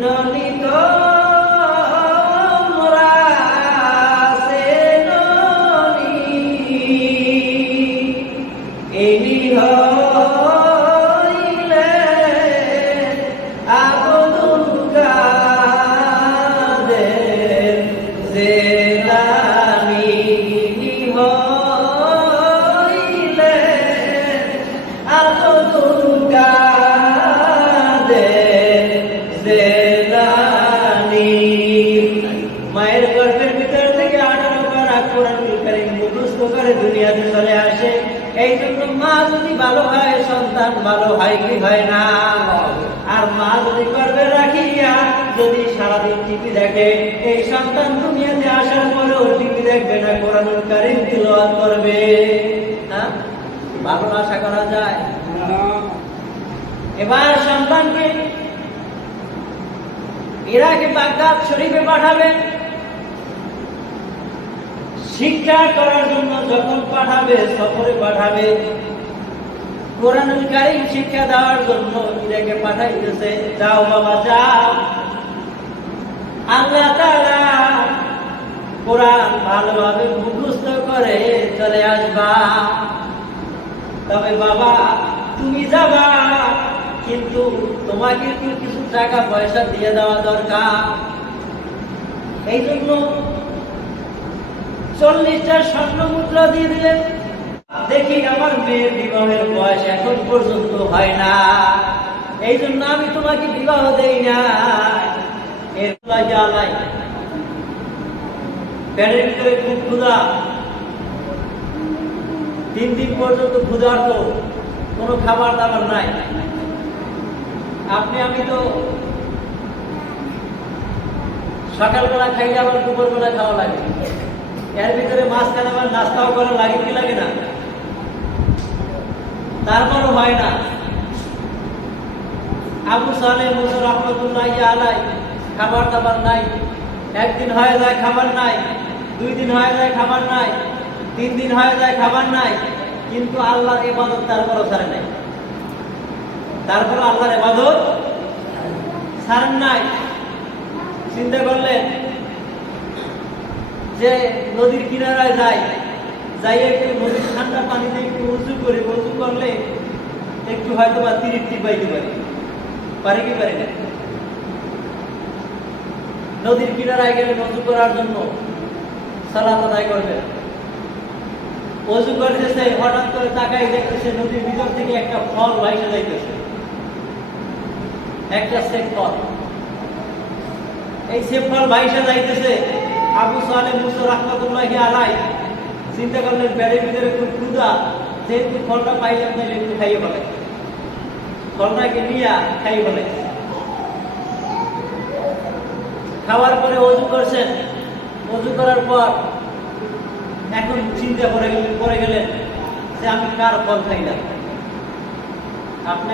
ননি তোমরা সে ননি এনি হইলে আবদুল কাদের জেলানি হইলে আবদুল কাদের জেলানি। মায়ের গর্ভের ভিতর থেকে 18 পারা কোরআনুল কারীম মুখস্থ করে দুনিয়াতে চলে আসে। এই জন্য মা যদি ভালো হয় সন্তান ভালো হয় কি হয় না? আর মা যদি গর্ভে রাখিয়া যদি সারাদিন টিভি দেখে, এই সন্তান দুনিয়াতে আসার পরেও টিভি দেখবে না, কোরআনুল কারীম তিলাওয়াত করবে। হ্যাঁ, ভালো আশা করা যায়? এবার সন্তানকে ইরাকে বাগদাদ শরীফে পাঠাবে শিক্ষা করার জন্য। যখন পাঠাবে, সফরে পাঠাবে, কোরআনুল কারীম শিক্ষা দেওয়ার জন্য ইরাকে পাঠাইতেছে। যাও বাবা যাও, আল্লাহ তাআলা কোরআন ভালোভাবে মুখস্থ করে চলে আসবা। তবে বাবা তুমি যাবা, কিন্তু তোমাকে একটু কিছু টাকা পয়সা দিয়ে দেওয়া দরকার। এই জন্য 40টা স্বর্ণ মুদ্রা দিয়ে দিলেন। দেখি আমার মেয়ের বিবাহের বয়স এখন পর্যন্ত হয় না, এই জন্য আমি তোমাকে বিবাহ দেই না। এর আলাই পেটের ভিতরে খুব ক্ষুধা, 3 দিন পর্যন্ত ক্ষুধার্ত, কোনো খাবার দাবার নাই। আমি তো সকালবেলা খাই, আবার দুপুরবেলা খাওয়া লাগে, এর ভিতরে মাঝখানে আমার নাস্তাও করা লাগে কি লাগে না? তারপরও হয় না। আবু সালেহ মুসা রহমতুল্লাহি আলাইহি খাবার দাবার নাই। 1 দিন হয়ে যায় খাবার নাই, 2 দিন হয়ে যায় খাবার নাই, 3 দিন হয়ে যায় খাবার নাই, কিন্তু আল্লাহর ইবাদত তারপরও ছাড়ে নাই। তারপর আল্লাহর ইবাদত ছাড়েন নাই। চিন্তা করলেন যে নদীর কিনারায় যাই একটু নদীর ঠান্ডা পানিতে একটু উঁচু করে, উঁচু করলে একটু হয়তো বা তৃপ্তি পাইতে পারি কি পারি না? নদীর কিনারায় গেলে উঁচু করার জন্য সালাত আদায় করবে, উঁচু করতেছে, হঠাৎ করে তাকাই দেখতেছে নদীর ভিতর থেকে একটা ফল ভাইসে যাইতেছে, একটা সেব ফল। এই সেব ফল ভাইসে যাইতেছে। আবু সালেহ মুসা রহমতুল্লাহি আলাইহি চিন্তা করলেন পেটের ভিতরে খুব ক্ষুধা, যেহেতু ফলটা পাইলাম তাহলে একটু খাইয়ে ফেলে, ফলটাকে নিয়ে খাইয়ে ফেলে। খাওয়ার পরে ওযু করছেন, ওযু করার পর এখন চিন্তা করে গেলেন যে আমি কার ফল খাইলাম।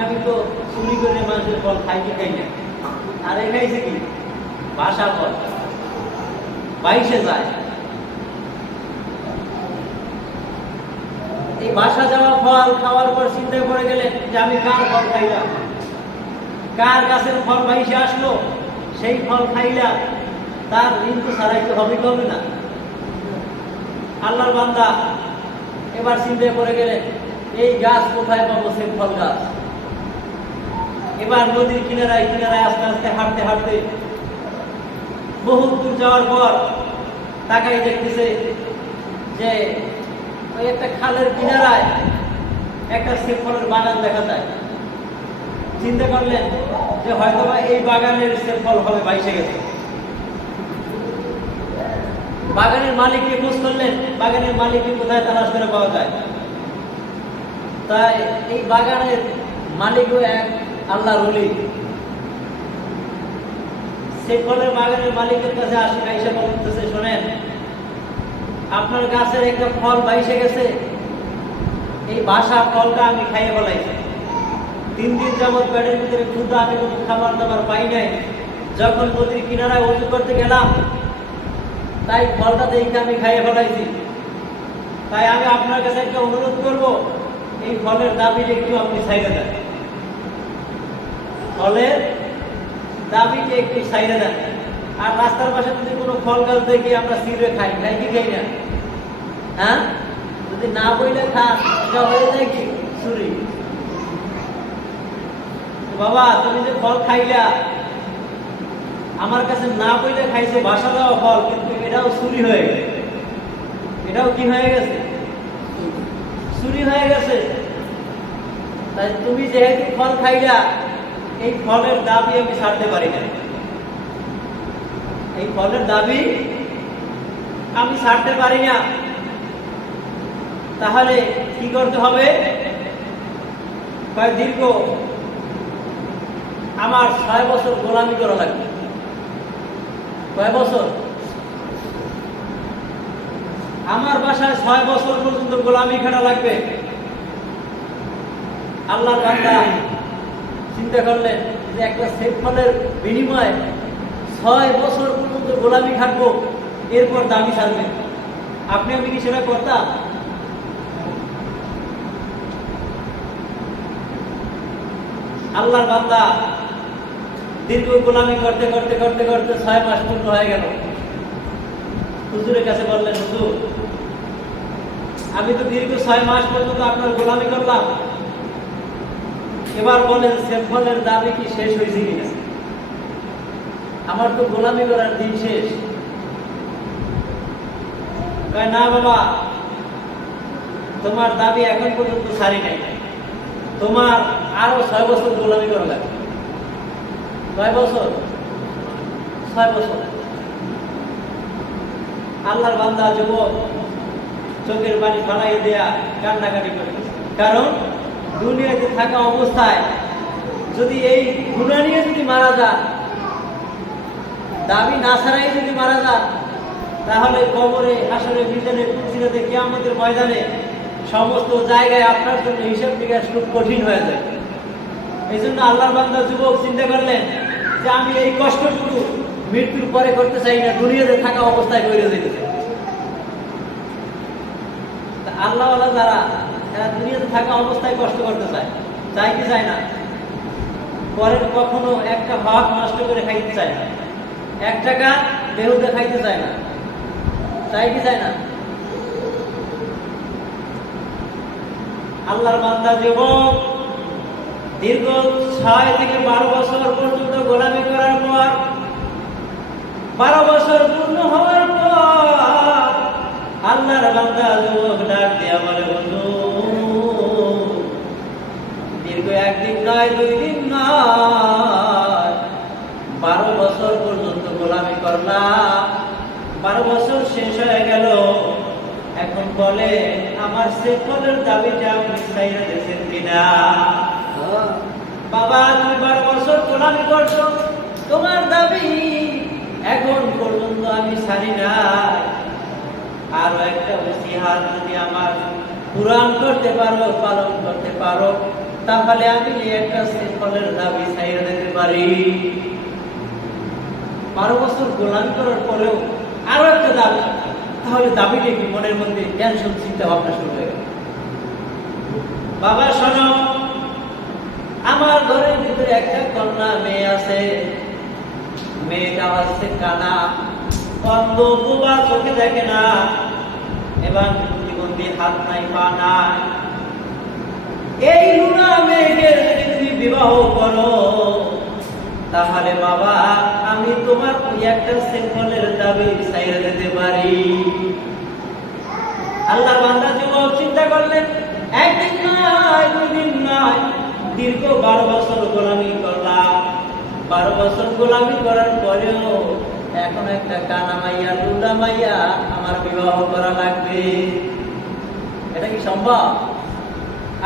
আমি তো চুরি করে মানুষের ফল খাই না, আর এ খাইছে কি বাসা ফল, বাইশে যায়। এই বাসা যাওয়া ফল খাওয়ার পর চিন্তা করে গেলেন যে আমি কার ফল খাইলাম, কার গাছের ফল বাইশে আসলো, সেই ফল খাইলাম, তার ঋণ তো ছাড়াইতে হবে কি হবে না? আল্লাহর বান্দা এবার চিন্তা করে গেলেন এই গাছ কোথায় পাবো, সেই ফল গাছ। এবার নদীর কিনারায় আস্তে আস্তে হাঁটতে হাঁটতে বহু দূর যাওয়ার পর তাকাই দেখতেছে যে ওই একটা খালের কিনারায় একটা সেব ফলের বাগান দেখা যায়। চিন্তা করলেন যে হয়তোবা এই বাগানের সেব ফল হবে বাইশে গেছে। বাগানের মালিককে খোঁজ করলেন, বাগানের মালিককে কোথায় তালাশ করে পাওয়া যায়। তাই এই বাগানের মালিকও এক আল্লাহর ওলি। সেই ফলের বাগানের মালিকের কাছে আইসা বলতেছে, শোনেন আপনার গাছের একটা ফল বাইসে গেছে, এই বাসা ফলটা আমি খাইয়ে ফেলাইছি। 3 দিন যাবৎ পেটের ভিতরে ক্ষুধা, আমি কোনো খাবার দাবার পাই নাই। যখন নদীর কিনারায় ওযু করতে গেলাম, তাই ফলটা দেখে আমি খাইয়ে ফেলাইছি। তাই আমি আপনার কাছে একটা অনুরোধ করব, এই ফলের দাবিটা একটু আপনি ছাইড়ে দেন। ফলের দাবিকে একটু সাইডে দেন। আর রাস্তার পাশে যদি কোনো ফল গাছ দেখি আমরা ছিঁড়ে খাই, খাই কি খাই না? হ্যাঁ, যদি না বইলে খান এটা হয়ে যায় কি চুরি। বাবা তুমি যে ফল খাইলা, আমার কাছে না বইলে খাইছে বাসা দেওয়া ফল, কিন্তু এটাও চুরি হয়ে গেছে। এটাও কি হয়ে গেছে? চুরি হয়ে গেছে। তাই তুমি যেহেতু ফল খাইলা, এই ফলের দাবি আমি ছাড়তে পারি না। এই ফলের দাবি আমি ছাড়তে পারি না। তাহলে কি করতে হবে? দীর্ঘ আমার 6 বছর গোলামি করা লাগবে। কয় বছর? আমার বাসায় 6 বছর পর্যন্ত গোলামি খাটা লাগবে। আল্লাহর বান্দা চিন্তা করলেন যে একটা সেব ফলের বিনিময়ে 6 বছর পর্যন্ত গোলামি খাটবো, এরপর দামি ছাড়বে। আপনি আমি কি সেটা করতাম? আল্লাহর বান্দা দীর্ঘ গোলামি করতে করতে করতে করতে 6 মাস পূর্ণ হয়ে গেল। হুজুরের কাছে বললেন, হুজুর আমি তো দীর্ঘ 6 মাস পর্যন্ত আপনার গোলামি করলাম, এবার বলেন সেফলের দাবি কি শেষ হয়েছে কিনা? আমার তো গোলামি করার দিন শেষ। কয় না বাবা, তোমার দাবি এখন পর্যন্ত ছাড়ি নাই, তোমার আরো 6 বছর গোলামি করা লাগবে। কয় বছর? 6 বছর। আল্লাহর বান্দা যুবক চোখের পানি ফেলাই দেয়া কান্নাকাটি করে। কারণ দুনিয়াতে থাকা অবস্থায় যদি এই গুনাহ নিয়ে যদি মারা যান, দাবি না ছাড়াই যদি মারা যান, তাহলে কবরে, হাসরে, মিজানে, পুলসিরাতে, কিয়ামতের ময়দানে সমস্ত জায়গায় আপনার জন্য হিসাব নিকাশ খুব কঠিন হয়ে যায়। এই জন্য আল্লাহর বান্দা যুবক চিন্তা করলেন যে আমি এই কষ্টটুকু মৃত্যুর পরে করতে চাই না, দুনিয়াতে থাকা অবস্থায় করে যেতে চাই। আল্লাহওয়ালা যারা দুনিয়াতে থাকা অবস্থায় কষ্ট করতে চায়, চাই কি চায় না? পরের কখনো একটা ভাগ নষ্ট করে খাইতে চায় না, 1 টাকা বেহুদে খাইতে চায় না, চাই কি চায় না? আল্লাহর বান্দা যুবক দীর্ঘ 6 থেকে 12 বছর পর্যন্ত গোলামি করার পর, 12 বছর পূর্ণ হওয়ার পর আল্লাহর বান্দা যুবক ডাক দিয়া বলে, হুজুর দীর্ঘ 1 দিন নয়, 2 দিন নয়, 12 বছর পর্যন্ত গোলামি করলাম, 12 বছর শেষ হয়ে গেল, এখন বলে আমার সেফলের দাবিটা আপনি ছাইরা দিয়েছেন কিনা? বাবা তুমি 12 বছর গোলামি করছো, তোমার দাবি এখন পর্যন্ত আমি ছাড়ি না। আরো একটা নসিহত যদি আমার পূরণ করতে পারো, পালন করতে পারো, তাহলে আমি একটা সেফলের দাবি ছাইরা দিতে পারি। 12 বছর গোলামি করার পরেও আরো একটা দাবি, তাহলে দাবিটা কি? মনের মধ্যে টেনশন, চিন্তা ভাবনা শুরু হয়ে গেল। বাবা শোনো, আমার ঘরের ভিতরে একটা কন্যা মেয়ে আছে, মেয়েটা হচ্ছে কানা, অন্ধ, বোবা, চোখে দেখে না, এবং প্রতিবন্ধী, হাত নাই পা নাই। এই লুনা মেয়েকে যদি তুমি বিবাহ করো, তাহলে বাবা আমি তোমার ওই একটা সেফলের দাবি ছাইরা দিতে পারি। আল্লাহর বান্দা যুবক চিন্তা করলেন, 1 দিন নয়, 2 দিন নয়, দীর্ঘ 12 বছর গোলামি করলাম। 12 বছর গোলামি করার পরেও এখন একটা কানা মাইয়া, লুলা মাইয়া আমার বিবাহ করা লাগবে। এটা কি সম্ভব?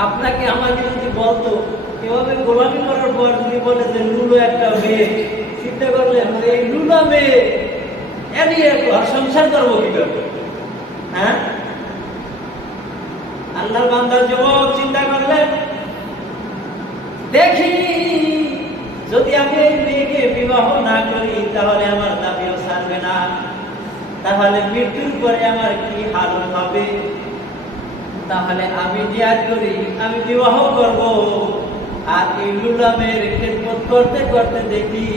আপনাকে আমাকে যদি বলতো এভাবে গোলামি করার পর যদি বলে যে লুলো একটা মেয়ে, চিন্তা করলেন এই লুলা মেয়ে এমনি ঘর সংসার করবো কি করবো? হ্যাঁ, আল্লাহর বান্দার যুবক চিন্তা করলেন, দেখি যদি আমি এই মেয়েকে বিবাহ না করি তাহলে আমার দাবিও ছাড়বে না, তাহলে মৃত্যুর পরে আমার কি হাল হবে? তাহলে আমি জিহাদ করি, আমি বিবাহ করব, আর এই লুলা মেয়ের খেদমত করতে করতে দেখি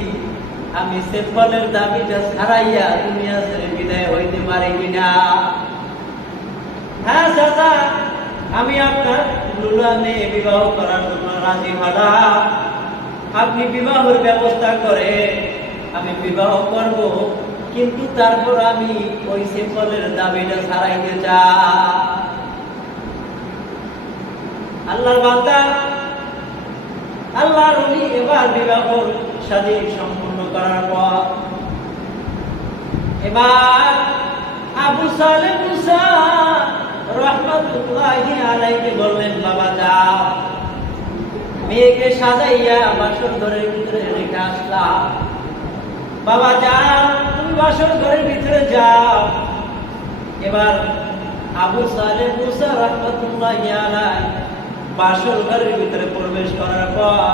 আমি সিম্পলের দাবিটা ছাড়াইয়া দুনিয়া ছেড়ে বিদায় হইতে পারি কিনা। হ্যাঁ চাচা, আমি আপনার লুলা মেয়ে বিবাহ করার জন্য রাজি হলাম। আপনি বিবাহের ব্যবস্থা করে আমি বিবাহ করব, কিন্তু তারপর আমি ওই সিম্পলের দাবিটা ছাড়াইতে চাই। আল্লাহর বান্দা, আল্লাহর ওলি এবার বিবাহ শাদী সম্পূর্ণ করার পর এবার আবু সালেহ মুসা রাহমাতুল্লাহি আলাইহি বললেন, বাবা যাও, মেয়েকে সাজাইয়া বাসর ঘরের ভিতরে রেখে আসলাম। বাবা যাও, তুমি বাসর ঘরের ভিতরে যাও। এবার আবু সালেহ মুসা রাহমাতুল্লাহি আলাইহি বাসর ঘরের ভিতরে প্রবেশ করার পর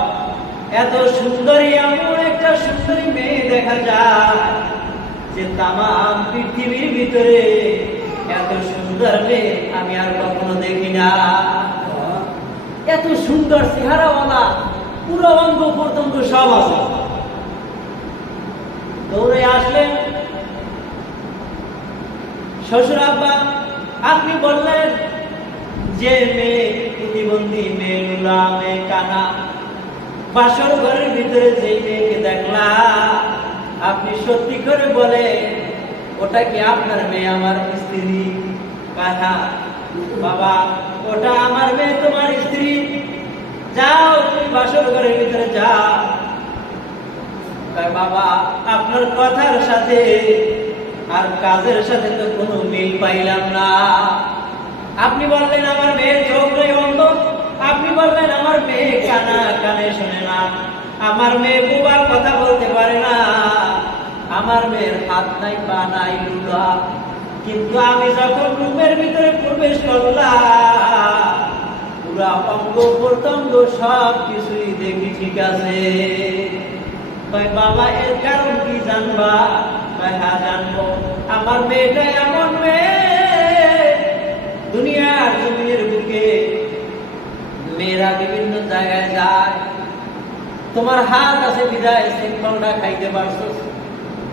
এত সুন্দরী, এমন একটা সুন্দরী মেয়ে দেখা যায় যে তামাম পৃথিবীর ভিতরে এত সুন্দর মেয়ে আমি আর কখনো দেখি না। এত সুন্দর চেহারাওয়ালা, পুরো অঙ্গ প্রত্যঙ্গ সব আছে। দৌড়ে আসলেন, শ্বশুর আব্বা আপনি বললেন যে মেয়ে প্রতিবন্ধী, মেয়ে লুলা, মেয়ে কানা, বাসর ঘরের ভিতরে যে মেয়েকে দেখলাম, আপনি সত্যি করে বলে ওটা কি আপনার মেয়ে, আমার স্ত্রী? কাহা বাবা, ওটা আমার মেয়ে, তোমার স্ত্রী। যাও, তুমি বাসর ঘরের ভিতরে যাও। বাবা, আপনার কথার সাথে আর কাজের সাথে তো কোনো মিল পাইলাম না। আপনি বললেন আমার মেয়ের চোখ নেই, অন্ধ। আপনি বললেন আমার মেয়ে কানা, কানে শোনে না। আমার মেয়ে বুবার কথা বলতে পারে না। আমার মেয়ের হাত নাই, পা নাই, লুলা। কিন্তু আমি যখন রুমের ভিতরে প্রবেশ করলাম, পুরা অঙ্গ প্রত্যঙ্গ সব কিছুই দেখি ঠিক আছে। বাবা, এর কারণ কি জানবা? হ্যাঁ জানবো। আমার মেয়েটা এমন মেয়ে, দুনিয়ার জমিনের বুকে মেয়েরা বিভিন্ন জায়গায় যায়। তোমার হাত আছে বিদায় সিম্পলটা খাইতে পারছো,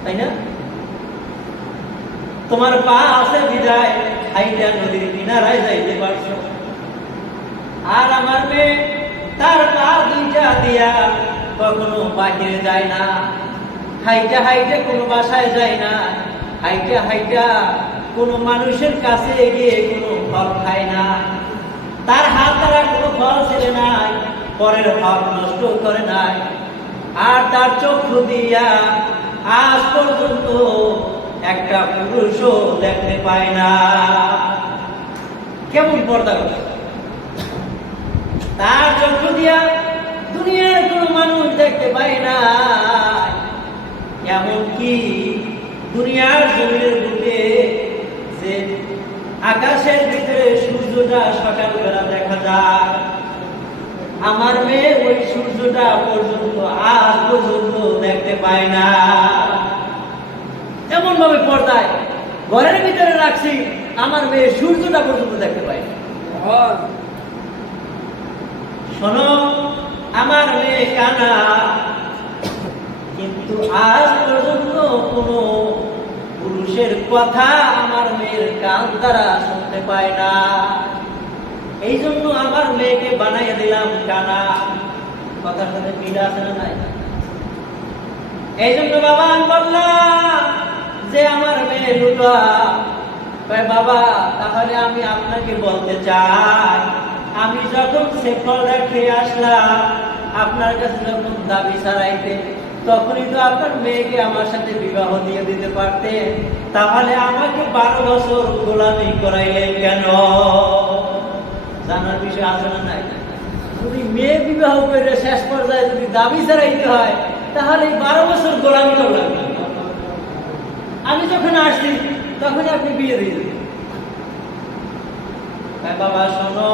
তাই না? তোমার পা আছে বিদায় খাইটা নদীর কিনারায় যাইতে পারছো। আর আমার মেয়ে, তার পা দুইটা দিয়া কখনো বাহিরে যায় না, হাইটা হাইটা কোনো বাসায় যায় না, হাইটা হাইটা কোনো মানুষের কাছে গিয়ে কোনো ফল খায় না। তার হাত দ্বারা কোনো ফল ছেড়ে নাই, পরের হক নষ্ট করে নাই। আর তার চক্ষু দিয়া আজ পর্যন্ত একটা পুরুষও দেখতে পায় না। কেমন পর্দা করে তার চক্ষু দিয়া দুনিয়ার কোনো মানুষ দেখতে পায় না। এমনকি দুনিয়ার জমিনের বুকে যে আকাশের ভিতরে সূর্যটা সকালবেলা দেখা যায়, আমার মেয়ে ওই সূর্যটা পর্যন্ত আজ পর্যন্ত দেখতে পায় না। এমন ভাবে পর্দায় ঘরের ভিতরে রাখছি, আমার মেয়ে সূর্যটা পর্যন্ত দেখতে পায় না। শোনো, আমার মেয়ে কানা, কিন্তু আজ পর্যন্ত কোনো পুরুষের কথা আমার মেয়ের কান দ্বারা শুনতে পায় না। এই জন্য আমার মেয়েকে বানাইয়া দিলাম কানা। কথার সাথে মিল আছে না নাই? এই জন্য বাবা আমি বললাম যে আমার মেয়ে লুলা। বাবা, তাহলে আমি আপনাকে বলতে চাই, আমি যখন সেফলটা খেয়ে আসলাম আপনার কাছে, যখন দাবি ছাড়াইতে, তখনই তো আপনার মেয়েকে আমার সাথে বিবাহ দিয়ে দিতে পারতেন। তাহলে আমাকে 12 বছর গোলামি করাইলেন কেন? জানার বিষয় আছে না নাই? যদি মেয়ে বিবাহ করে শেষ পর্যায়ে যদি দাবি ছাড়াইতে হয়, তাহলে 12 বছর গোলামি করলাম। আমি যখন আসছি তখনই আপনি বিয়ে দিয়ে দেবেন। বাবা শোনো,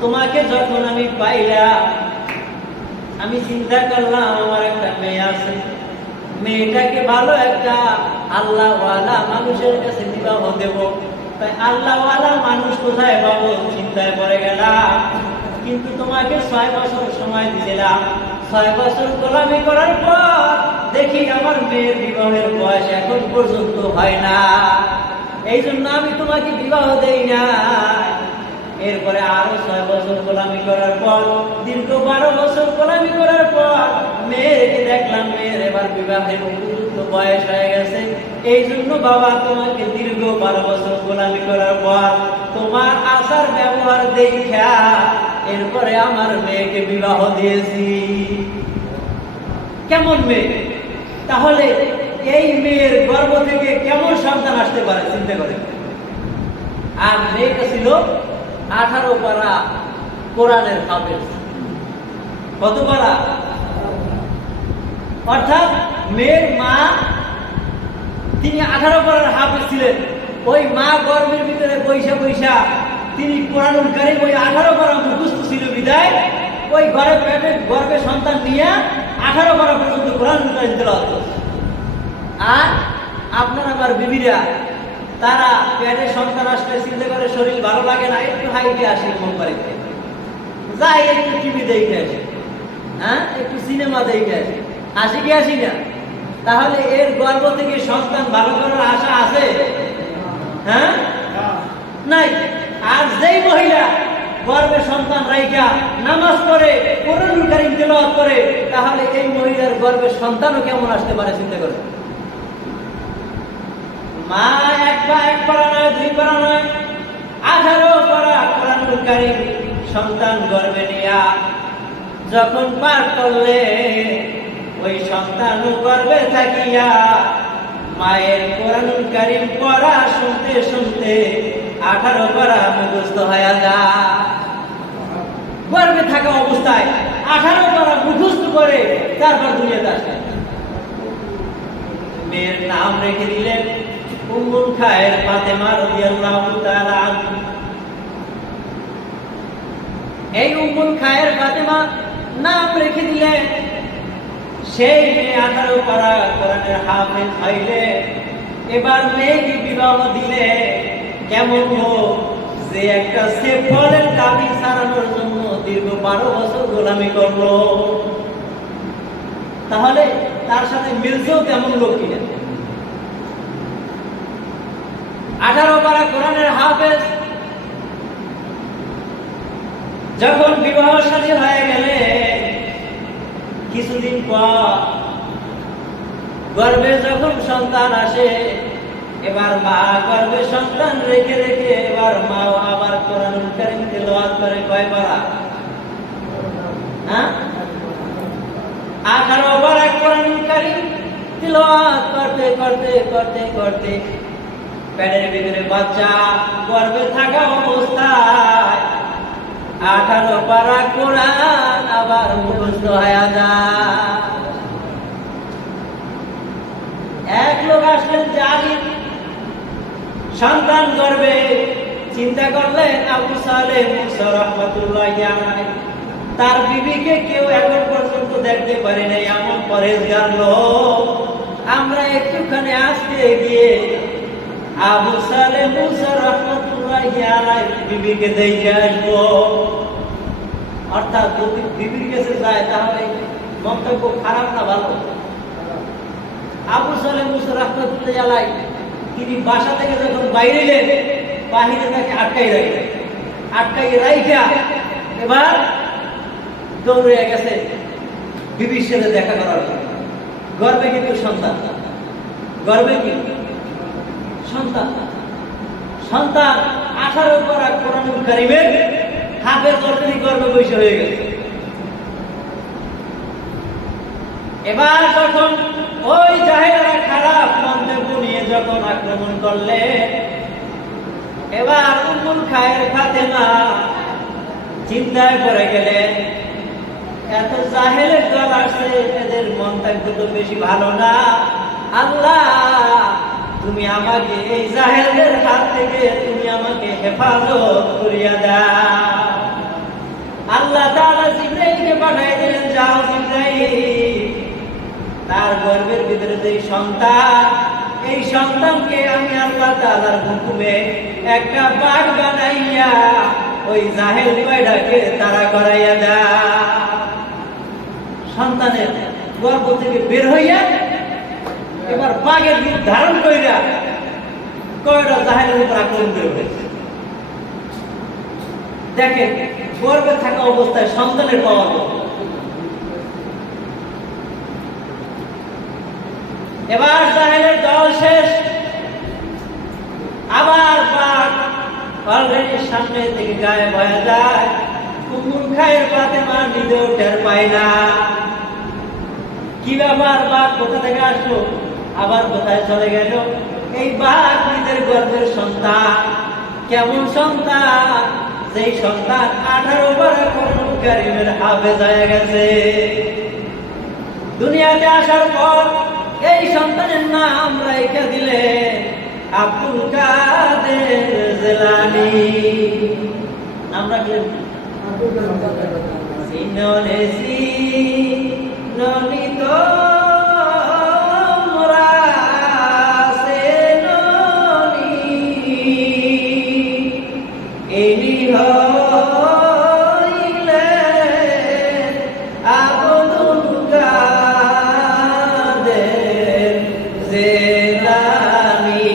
তোমাকে যখন আমি পাইলাম, আমি চিন্তা করলাম আমার একটা মেয়ে আছে, মেয়েটাকে ভালো একটা আল্লাহওয়ালা মানুষের কাছে বিবাহ দেব। তাই আল্লাহওয়ালা মানুষ কোথায় পাবো চিন্তায় পড়ে গেলাম। কিন্তু তোমাকে 6 বছর সময় দিয়েছিলাম। 6 বছর গোলামি করার পর দেখি আমার মেয়ের বিবাহের বয়স এখন পর্যন্ত হয় না, এই জন্য আমি তোমাকে বিবাহ দেই না। এরপরে আরো 6 বছর গোলামি করার পর, দীর্ঘ 12 বছর গোলামি করার পর মেয়েকে দেখলাম মেয়ের এবার বিবাহের উপযুক্ত বয়স হয়ে গেছে। এই জন্য বাবা তোমাকে দীর্ঘ 12 বছর গোলামি করার পর তোমার আচার ব্যবহার দেখা এরপরে আমার মেয়েকে বিবাহ দিয়েছি। কেমন মেয়ে? তাহলে এই মেয়ের গর্ভ থেকে কেমন সন্তান আসতে পারে চিন্তা করে। আর মেয়েটা ছিল 18 পারা কোরআনের হাফেজ। কত পারা? অর্থাৎ মেয়ের মা তিনি 18 পারার হাফেজ ছিলেন। ওই মা গর্ভের ভিতরে বৈশা বৈশা তিনি কোরআনুল কারীম ওই 18 পারা মুখস্থ ছিল বিদায় ওই ঘরে পেটে গর্ভে সন্তান নিয়ে 18 পারা পর্যন্ত কোরআনুল কারীম তেলাওয়াত করছে। আর আপনার আমার বিবিরা তারা পেটে সন্তান আসলে চিন্তা করে শরীর ভালো লাগে না, একটু হাইটে আসে মন বাড়িতে যাই, একটু টিভি দেখে আসে, হ্যাঁ একটু সিনেমা দেখে আসে, আসি কি আসি না? তাহলে এর গর্ভ থেকে সন্তান ভালো করার আশা আছে? হ্যাঁ নাই। আর যেই মহিলা গর্ভে সন্তান রাইখা নামাজ পড়ে কোরআনুল কারীম তেলাওয়াত করে, তাহলে এই মহিলার গর্ভে সন্তানও কেমন আসতে পারে চিন্তা করে। মা এক পারা নয়, 2 পারা নয়, 18 পারা কোরআনুল কারীম সন্তান গর্ভে নিয়া যখন পাঠ করলে ওই সন্তান গর্ভে থাকিয়া মায়ের কোরআনুল কারীম পড়া শুনতে শুনতে 18 পারা মুখস্থ হয়ে যায়। গর্ভে থাকা অবস্থায় 18 পারা মুখস্থ করে তারপর দুনিয়াতে আসে। মেয়ের নাম রেখে দিলেন উম্মুল খায়ের ফাতেমা রাদিয়াল্লাহু তাআলা আনহা। এই উম্মুল খায়ের ফাতেমা নাম রেখে দিলেন সেই মেয়ে 18 পারা কোরআনের হাফেজ হইলে এবার মেয়েকে বিবাহ দিলে কেমন হোক যে একটা সেফলের দাবি ছাড়ানোর জন্য দীর্ঘ 12 বছর গোলামি করলো, তাহলে তার সাথে মিলছেও তেমন লোক কিনা? 18 পারা কোরআনের হাফেজ যখন বিবাহ শাদী হয়ে গেলে কিছুদিন পর গর্ভে যখন সন্তান আসে, এবার মা গর্ভে সন্তান রেখে রেখে এবার মা আবার কোরআনুল কারীম তেলাওয়াত করে কয় পারা? হ্যাঁ 18 পারা কোরআনুল কারীম তেলাওয়াত করতে করতে করতে করতে পেটের ভিতরে বাচ্চা গর্ভে থাকা অবস্থায় 18 পারা কোরআন আবার মুখস্থ হয়ে যায়। এক লোক আসলেন জালিম, সন্তান গর্ভে, চিন্তা করলেন আবু সালেহ মুসা রাহমাতুল্লাহি আলাইহি তার বিবিকে কেউ এখন পর্যন্ত দেখতে পারে নাই, এমন পরেজগার লোক, আমরা একটুখানি আজকে গিয়ে আবু সালেহ মুসা রাহমাতুল্লাহি আলাইহি বিবিকে দেখে আসবো। অর্থাৎ যদি বিবির কাছে যায় তাহলে মন্তব্য খারাপ না ভালো? আবু সালেহ মুসা রাহমাতুল্লাহি আলাইহি তিনি বাসা থেকে যখন বাইরে এলেন, বাহিরে তাকে আটকাই রাখলেন, আটকাই রাইখা এবার দৌড়ে গেছে বিবির সাথে দেখা করার জন্য। গর্বে কিন্তু সন্তান, গর্বে কি সন্তান, সন্তান 18 পারা কোরআনুল কারীমের হাফেজ অলরেডি গর্বে বসে হয়ে গেছে। এবার যখন ওই জাহেলেরা খারাপ মন্তব্য নিয়ে যখন আক্রমণ করলে, এবার উম্মুল খায়ের ফাতেমা চিন্তায় পড়ে গেলেন, এত জাহেলের দল আসছে, এদের মন্তব্য তো বেশি ভালো না, আল্লাহ তুমি আমাকে এই জাহেলদের হাত থেকে তুমি আমাকে হেফাজত করিয়া দাও। আল্লাহ তাআলা জিবরাইলকে পাঠিয়ে দিলেন, যাও জিবরাইল, তার গর্ভের ভিতরে যে সন্তান, এই সন্তানকে আমি আল্লাহ তাআলার হুকুমে একটা বাঘ বানাইয়া ওই জাহেল কয়টাকে তারা করাইয়া দাও। সন্তানের গর্ভ থেকে বের হইয়া এবার বাঘের রূপ ধারণ কইরা কয়টা জাহেলের উপর আক্রমণ করে উঠেছে। দেখেন গর্ভে থাকা অবস্থায় সন্তানের পাওয়া গেল। এবার জাহেলের দল শেষ, আবার বাঘ অলরেডি সামনে থেকে গায়েব হয়ে যায়। কুকুর খায়ের ফাতেমা নিজেও টের পায় না। কি ব্যাপার, বাঘ কোথা থেকে আসলো, আবার কোথায় চলে গেল? এই বাঘ নিজের গর্ভের সন্তান। কেমন সন্তান? যেই সন্তান 18 পারা কোরআনুল কারীমের হাফেজ হয়ে গেছে। দুনিয়াতে আসার পর এই সন্তানের নাম রাইখা দিলেন আব্দুল কাদের জিলানী। নাম রাখলেন সিননে সিননি তোমরা সেননি এনি হইলে আব্দুল কাদের জিলানী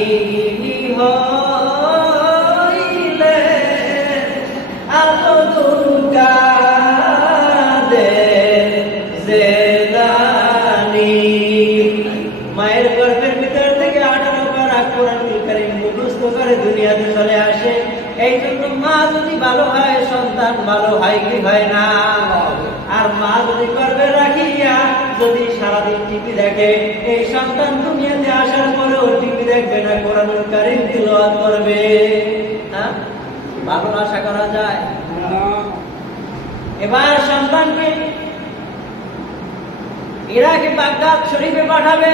হইলে আব্দুল কাদের জিলানী। মায়ের গর্ভের ভিতর থেকে 18 পারা কোরআনুল কারীম মুখস্থ করে দুনিয়াতে চলে আসে। এই জন্য মা যদি ভালো হয় সন্তান ভালো হয় কি হয় না? আর মা যদি গর্ভে রাখিয়া যদি সারাদিন টিভি দেখে, এই সন্তান দুনিয়াতে আসার পরেও টিভি দেখবে না, কোরআনুল কারীম তিলাওয়াত করবে। হ্যাঁ, ভালো আশা করা যায়? এবার সন্তানকে ইরাকে বাগদাদ শরীফে পাঠাবে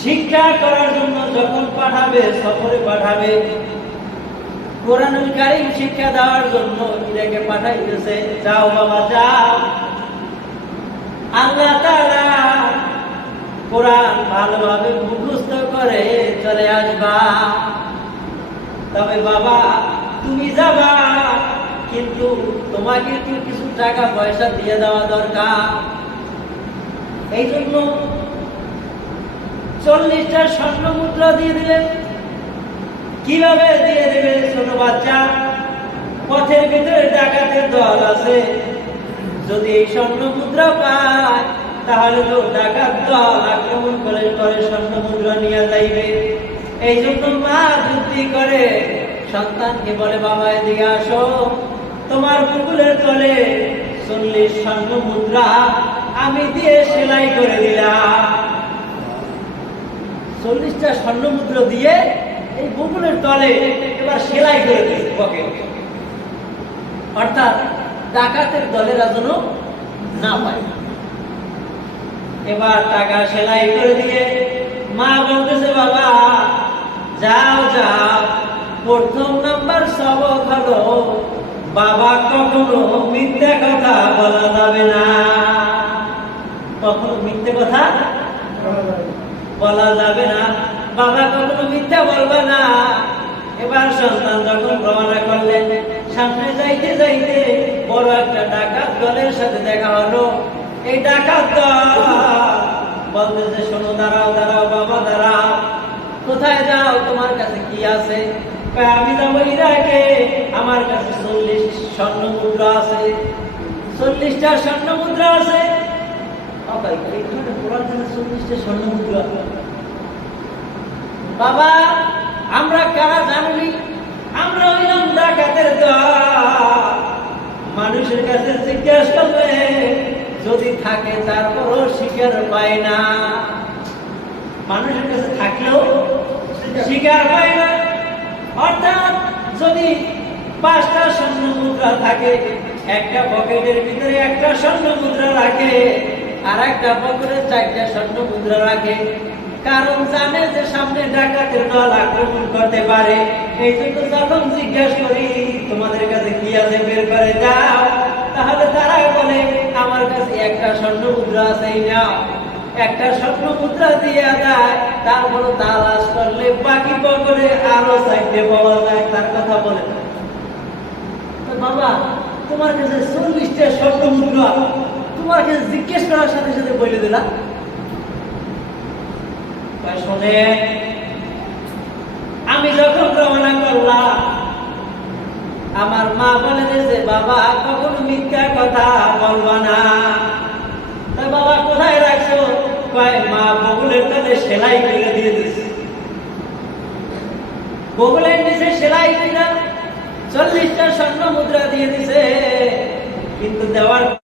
শিক্ষা করার জন্য। যখন পাঠাবে, সফরে পাঠাবে, কোরআনুল কারীম শিক্ষা দেওয়ার জন্য ইরাকে পাঠাইতেছে। যাও বাবা যাও, আল্লাহ তাআলা কোরআন ভালোভাবে মুখস্থ করে চলে আসবা। তবে বাবা তুমি যাবা, কিন্তু তোমাকে কিছু টাকা পয়সা দিয়ে দেওয়া দরকার। এই জন্য 40টা স্বর্ণ মুদ্রা দিয়ে দিলেন। কিভাবে দিয়ে দেবে? ছোট বাচ্চা, পথের ভিতরে ডাকাতের দল আছে, যদি এই স্বর্ণ মুদ্রা পায় তাহলে তো ডাকাত দল আক্রমণ করে স্বর্ণ মুদ্রা নিয়ে যাইবে। এই জন্য মা বুদ্ধি করে সন্তানকে বলে, বাবা এদিকে আসো, তোমার বুকুলের তলে 40 স্বর্ণ মুদ্রা আমি দিয়ে সেলাই করে দিলাম। 40টা স্বর্ণ মুদ্রা দিয়ে এই বুকুলের তলে এবার সেলাই করে দিয়েছে পকেট, অর্থাৎ ডাকাতের দলেরা যেন না পায়। এবার টাকা সেলাই করে দিয়ে মা বলতেছে, বাবা যাও যাও, প্রথম নাম্বার সবক হলো বাবা কখনো মিথ্যা কথা বলা যাবে না। কখনো মিথ্যে কথা বলা যাবে না, বাবা কখনো মিথ্যা বলবে না। এবার সন্তান যখন রওনা করলেন, সামনে যাইতে যাইতে বড় একটা ডাকাত দলের সাথে দেখা হলো। এই ডাকাত দল বলতেছে, শোনো, দাঁড়াও দাঁড়াও বাবা দাঁড়াও, কোথায় যাও, তোমার কাছে কি আছে? আমি যাবো ইরাকে, আমার কাছে 40 স্বর্ণ মুদ্রা আছে। 40টা স্বর্ণ মুদ্রা আছে। 40টা স্বর্ণ মুদ্রা। বাবা আমরা কারা জানি? আমরা হইলাম ডাকাতের দল। মানুষের কাছে জিজ্ঞাসা করলে যদি থাকে তারপরও স্বীকার পায় না। মানুষের কাছে থাকলেও স্বীকার পায় না। অর্থাৎ যদি 5টা স্বর্ণ মুদ্রা থাকে, একটা পকেটের ভিতরে একটা স্বর্ণ মুদ্রা রাখে, আর একটা পকেটে 4টা স্বর্ণ মুদ্রা রাখে। কারণ জানে যে সামনে ডাকাতের দল আক্রমণ করতে পারে। এই জন্য যখন জিজ্ঞাসা করি তোমাদের কাছে কি আছে বের করে দাও, তাহলে তারা বলে আমার কাছে একটা স্বর্ণ মুদ্রা আছে, এই নাও। একটা স্বর্ণ মুদ্রা দিয়ে দেয়, তারপর তালাশ করলে বাকি পকেটে আরো 4টে পাওয়া যায়। তার কথা বলে, বাবা তোমার কাছে 40টা স্বর্ণ মুদ্রা, তোমার কাছে জিজ্ঞেস করার সাথে সাথে বলে দিলাম। শোনেন, আমি যখন রওনা করলাম, আমার মা বলে দিয়েছে, বাবা কখনো মিথ্যা কথা বলবা না। বাবা কোথায় রাখছো? মা বগুলের তলে সেলাই করে দিয়ে দিচ্ছে। বগুলের নিচে সেলাই কিনা 40টা স্বর্ণ মুদ্রা দিয়ে দিছে, কিন্তু দেওয়ার